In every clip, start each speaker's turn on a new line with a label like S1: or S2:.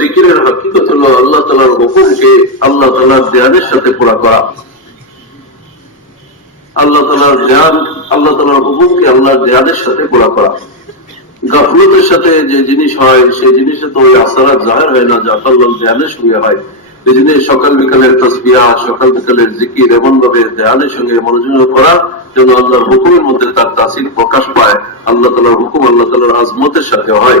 S1: জিকিরের হাকিকত হলো আল্লাহ তালার হুকুমকে আল্লাহ তালার ধ্যানের সাথে পুরা করা। আল্লাহ তালার ধ্যান আল্লাহ তালার হুকুমকে আল্লাহর ধ্যানের সাথে পুরা করা। গাফলতের সাথে যে জিনিস হয় সেই জিনিসে তো ওই আসারাত জাহের হয় না, যা আল্লাহ ধ্যানের সঙ্গে হয়। এই জন্য সকাল বিকালের তসবিয়া সকাল বিকালের জিকির এমন ভাবে ধ্যানের সঙ্গে মনোযোগ করা যেন আল্লাহর হুকুমের মধ্যে তার তাসির প্রকাশ পায়। আল্লাহ তালার হুকুম আল্লাহ তালার আজমতের সাথে হয়।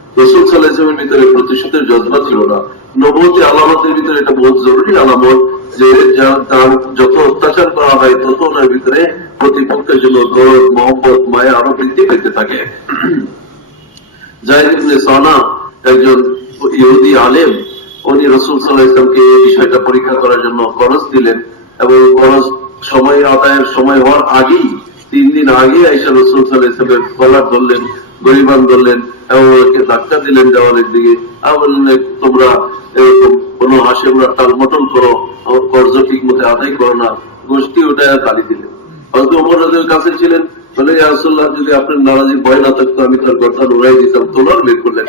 S1: রসুল সাল্লাহ ভিতরে প্রতিশোধের জজবা ছিল না। নবতী আলামতের ভিতরে এটা বহুত জরুরি আলামত যে তার যত অত্যাচার করা হয়, তত ওনার ভিতরে প্রতিপক্ষের জন্য দরদ মহব্বত, মায়া আরও বৃদ্ধি পেতে থাকে। জাহিদ ইবনে সানা একজন ইহুদি আলেম, উনি রসুল সাল্লাহ ইসলামকে এই বিষয়টা পরীক্ষা করার জন্য খরচ দিলেন এবং খরচ সময় আদায়ের সময় হওয়ার আগেই, তিন দিন আগে আইসা রসুল সাল্লাহ ইসলামের কলার ধরলেন। গরিবান ধরলেন এবং ওকে ধাক্কা দিলেন দেওয়ালের দিকে। বললেন তোমরা এরকম কোনো হাসেমরা টালমটল করো, আমার কর্জ ঠিক মতো আদায় করো না। গোষ্ঠী ওটায় গালি দিলেন। হয়তো ওমর রাজের কাছে ছিলেন, বলে রাসুল্লাহ যদি আপনার নারাজি ভয় না থাকতো, আমি তার কথা উড়াই দিতাম তোলার বের করলেন।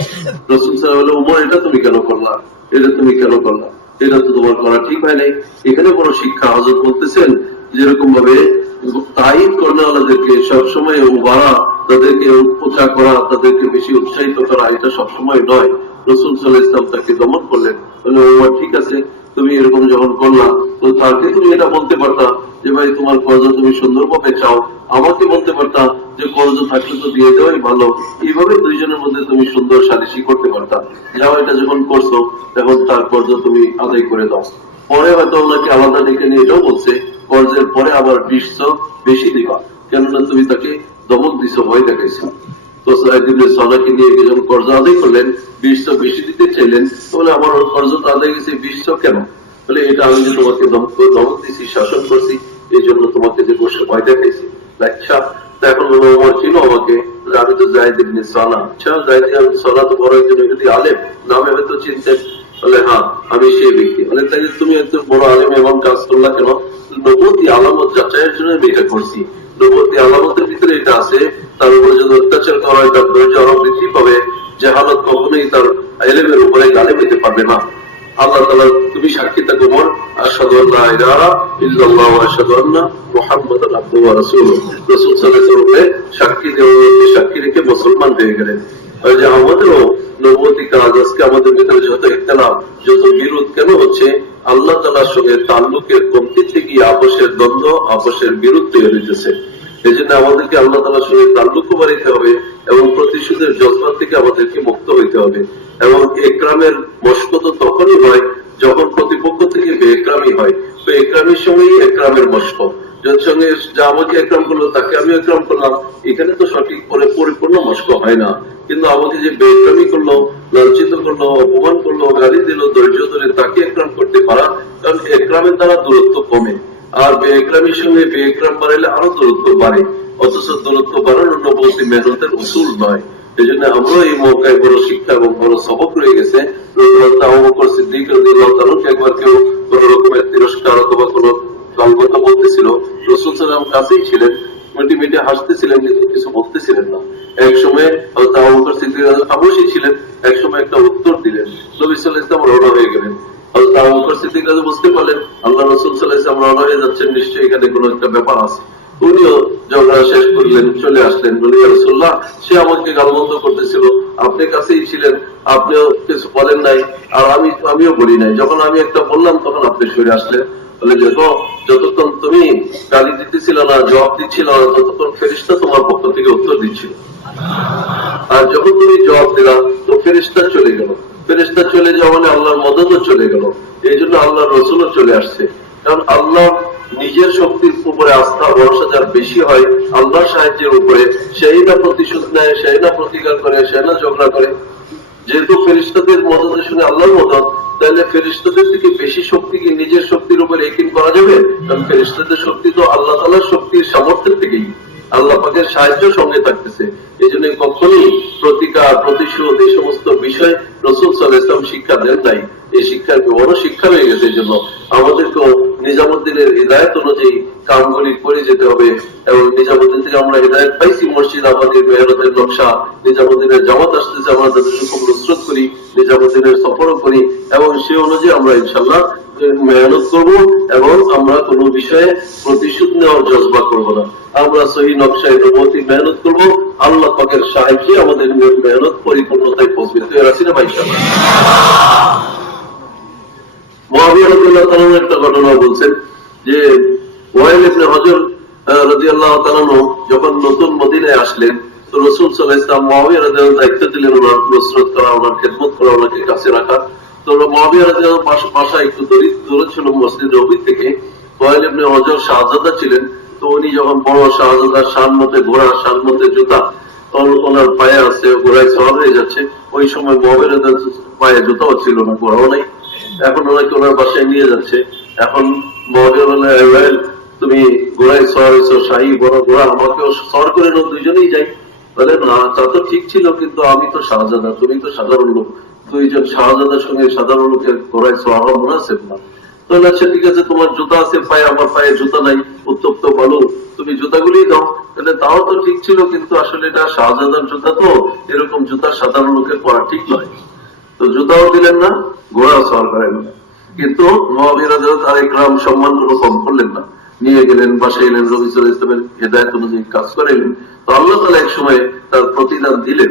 S1: রসুল সাহেব বলে উমর এটা তুমি কেন করলা? এটা তুমি কেন করলা? এটা তো তোমার করা ঠিক হয় নাই। এখানে বড় শিক্ষা হজরত বলতেছেন যেরকম ভাবে তাই কর্ণওয়ালাদেরকে সবসময় উবারা তাদেরকে উৎসাহ করা তাদেরকে বেশি উৎসাহিত করা, এটা সবসময় নয়। রসুল সাল্লাহ ইসলাম তাকে দমন করলেন। ঠিক আছে, তুমি এরকম যখন করলা, তো তাকে তুমি এটা বলতে পারতা যে, ভাই, তোমার কর্জ তুমি সুন্দরভাবে চাও। আমাকে বলতে পারতা যে কর্জ থাকলে তো দিয়ে দেওয়াই ভালো। এইভাবে দুইজনের মধ্যে তুমি সুন্দর সালিশি করতে পারতা। যাও, এটা যখন করছ তখন তার কর্জ তুমি আদায় করে দাও। পরে হয়তো ওনাকে আলাদা ডেকে নিয়ে এটাও বলছে কর্জের পরে আবার বিশ বেশি দিবা। কেননা তুমি তাকে দমক দিছো, ভয় দেখাইছো। তো নিয়ে আদায় করলেন বেশি দিতে চাইলেন। তাহলে আমার আদায় গেছে কেন? এটা আমি যে তোমাকে দিছি শাসন করছি এই জন্য তোমাকে যে বসে ভয় আচ্ছা আলেম। নামে হয়তো চিনতেন। বলে হ্যাঁ আমি সেই ব্যক্তি। বলে তাই তুমি বড় আলেম, এমন কাজ করলা কেন? নবতী আলামত যাচাইয়ের জন্য আমি এটা করছি। নবতী এটা আছে, তার উপরে যদি অত্যাচার করা হয়, তার ধৈর্য আরও বৃদ্ধি পাবে। জাহালত কখনোই তার এলেমের উপরে গালে পেতে পারবে না। আল্লাহ তালা তুমি সাক্ষী থাকো যে আজকে আমাদের কেন হচ্ছে, আল্লাহ তালার সঙ্গে তাল্লুকের কমতি থেকে আপোষের দ্বন্দ্ব আপোষের বিরোধ তৈরি হইতেছে এই জন্য আমাদেরকে আল্লাহ তালার সঙ্গে তাল্লুক বাড়িতে হবে এবং প্রতিশোধের যত্ন থেকে আমাদেরকে মুক্ত হইতে হবে। এবং একরামের মস্ক তো তখনই হয় যখন প্রতিপক্ষ থেকে বেকরামি হয়। তো একরামের সঙ্গেই একরামের মস্ক যার সঙ্গে যা আমাকে একরাম করল, তাকে আমি একরাম করলাম, এখানে তো সঠিক করে পরিপূর্ণ মস্ক হয় না। কিন্তু আমাকে যে বেকরামি করল লাঞ্ছিত করল, অপমান করল, গালি দিল, ধৈর্য ধরে তাকে একরাম করতে পারা, কারণ একরামের দ্বারা দূরত্ব কমে। আর বেএকরামের সঙ্গে বেএকরাম বাড়াইলে আরও দূরত্ব বাড়ে। অথচ দূরত্ব বাড়ানোর নবতী মেহনতের উসুল নয়। এই জন্য আমরা এই মৌকায় বড় শিক্ষা এবং বড় সবক রয়ে গেছে। একবার কেউ কোন রকমের তিরস্কার অথবা কোন বলতেছিল। রসুল সালাম কাছেই ছিলেন। হাসতেছিলেন কিন্তু কিছু বলতেছিলেন না। এক সময় সিদ্দিক ছিলেন। এক সময় একটা উত্তর দিলেন। নবী সাল্লাহ ইসলাম রওনা হয়ে গেলেন। বুঝতে পারলেন, আল্লাহ রাসূল যাচ্ছেন, নিশ্চয়ই এখানে কোনো একটা ব্যাপার আছে। উনিও ঝগড়া শেষ করলেন, চলে আসলেন বলে রাসূলুল্লাহ, সে আমাকে করতেছিল, আপনি কাছেই ছিলেন, আপনিও কিছু বলেন নাই, আর আমি, আমিও বলি নাই। যখন আমি একটা বললাম, তখন আপনি সরে আসলেন। বলে দেখো, যতক্ষণ তুমি গালি দিতেছিল না, জবাব দিচ্ছিল না, ততক্ষণ ফেরিস্তা তোমার পক্ষ থেকে উত্তর দিচ্ছিল। আর যখন তুমি জবাব দিলাম তো ফেরিস্তা চলে গেল। ফেরিস্তা চলে যাওয়া মানে আল্লাহর মদতও চলে গেল। এই জন্য আল্লাহর রসুলও চলে আসছে। কারণ আল্লাহ নিজের শক্তির উপরে আস্থা, ভরসা যার বেশি হয়, আল্লাহর সাহায্যের উপরে, সেই না প্রতিশোধ নেয়, সেই না প্রতিকার করে সে না ঝগড়া করে। যেহেতু ফেরিস্তাদের মদতের সঙ্গে আল্লাহর মদত তাহলে ফেরিস্তাদের থেকে বেশি শক্তি কি নিজের শক্তির উপর একিন করা যাবে? কারণ ফেরিস্তাদের শক্তি তো আল্লাহ তালার শক্তির সামর্থ্যের থেকেই। আল্লাহ পাকের সাহায্য সঙ্গে থাকতেছে। এই জন্য কখনই প্রতিকার প্রতিশোধ, এই সমস্ত বিষয় রসুল সাল ইসলাম শিক্ষা দেন নাই। এই শিক্ষার বড় শিক্ষা হয়ে গেছে এই জন্য। আমাদেরকেও নিজামুদ্দিনের হৃদায়ত অনুযায়ী কামগুলি করে যেতে হবে এবং নিজামুদ্দিন থেকে আমরা হৃদায়ত পাইছি। মসজিদ আমাদের মেহরতের নকশা, নিজামুদ্দিনের জামাত আসতেছে, আমরা তাদেরকে খুব নুসরত করি, নিজামুদ্দিনের সফরও করি এবং সে অনুযায়ী আমরা ইনশাল্লাহ এবং আমরা বিষয়ে প্রতিশোধ নেওয়ার জজবা করব না। আমরা সহি নকশায় মেহনত আল্লাহ পাকের সাহায্যে আমাদের মেহনত পরিপূর্ণতায় পৌঁছবে তো এরা সিনেমা ইনশাল্লাহ মহাবীর একটা ঘটনা বলছেন যে যখন নতুন মদিনায় আসলেন রাসূল ওয়াসাল্লাম মুআবিয়া রাদিয়াল্লাহু দায়িত্ব দিলেন ওনার, নসরত করা, ওনার খেদমত করা, ওনাকে কাছে রাখা। ছিলেন। তো উনি যখন বড় শাহজাদা শান মতে ঘোড়া মতে জুতা ওনার পায়ে আছে, ঘোড়ায় হয়ে যাচ্ছে, ওই সময় পায়ে জুতাও ছিল না, ঘোড়াও নাই। এখন ওনাকে ওনার বাসায় নিয়ে যাচ্ছে। এখন তুমি ঘোড়ায় হয়েছো শাহী, বড় ঘোড়া, আমাকেও সর করে নাও দুইজনেই যাই। বলে, না, তা তো ঠিক ছিল, কিন্তু আমি তো শাহজাদা, তুমি তো সাধারণ লোক। দুইজন শাহজাদার সঙ্গে সাধারণ লোকের তাহলে আচ্ছা ঠিক আছে, তোমার জুতা আছে, পায়ে আমার পায়ে জুতা নাই, উত্তপ্ত বলো, তুমি জুতাগুলি দাও। তাহলে তাও তো ঠিক ছিল, কিন্তু আসলে এটা শাহজাদার জুতা তো, এরকম জুতা সাধারণ লোকের পরা ঠিক নয়। তো জুতাও দিলেন না সওয়ার করেন কিন্তু সম্মান কোনো কম করলেন না। নিয়ে গেলেন, বাসায় এলেন রবিসুল ইসলামের হেদায়ত অনুযায়ী কাজ করাইলেন। তো আল্লাহ তালা এক সময় তার প্রতিদান দিলেন।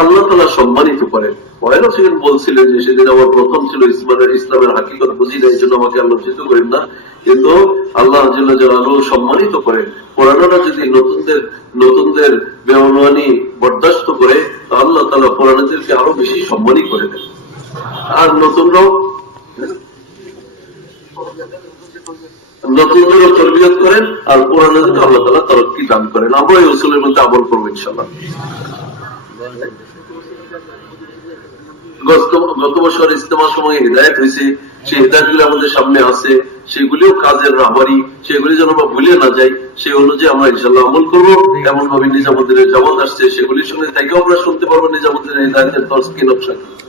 S1: আল্লাহ তালা সম্মানিত করেন। ওয়েলও সেদিন বলছিলেন যে সেদিন আমার প্রথম ছিল ইসলামের ইসলামের হাকিকত বুঝি না এই জন্য আমাকে আলোচিত করেন না। কিন্তু আল্লাহ জালালু সম্মানিত করেন। পুরানোরা যদি নতুনদের নতুনদের বেমানি বরদাস্ত করে আল্লাহ তালা পুরানোদেরকে আরও বেশি সম্মানই করে দেন। আর নতুনরাও নতুনদেরও তরবিয়ত করেন, আর পুরানোদেরকে আল্লাহ তালা তরক্কি দান করেন। আমরা এই উসুলের মধ্যে আমল করব ইনশাল্লাহ গত বছর ইস্তেমার সময় হৃদায়ত হয়েছে। সেই হৃদায়তগুলো আমাদের সামনে আছে। সেগুলিও কাজের রাবারি সেগুলি যেন আমরা ভুলে না যাই, সেই অনুযায়ী আমরা ইনশাল্লাহ আমল করব। এমন ভাবে নিজামুদ্দিনের জবান আসছে। সেগুলির সঙ্গে থেকেও আমরা শুনতে পারব নিজামুদ্দিনের হৃদায়তের নকশা। কি।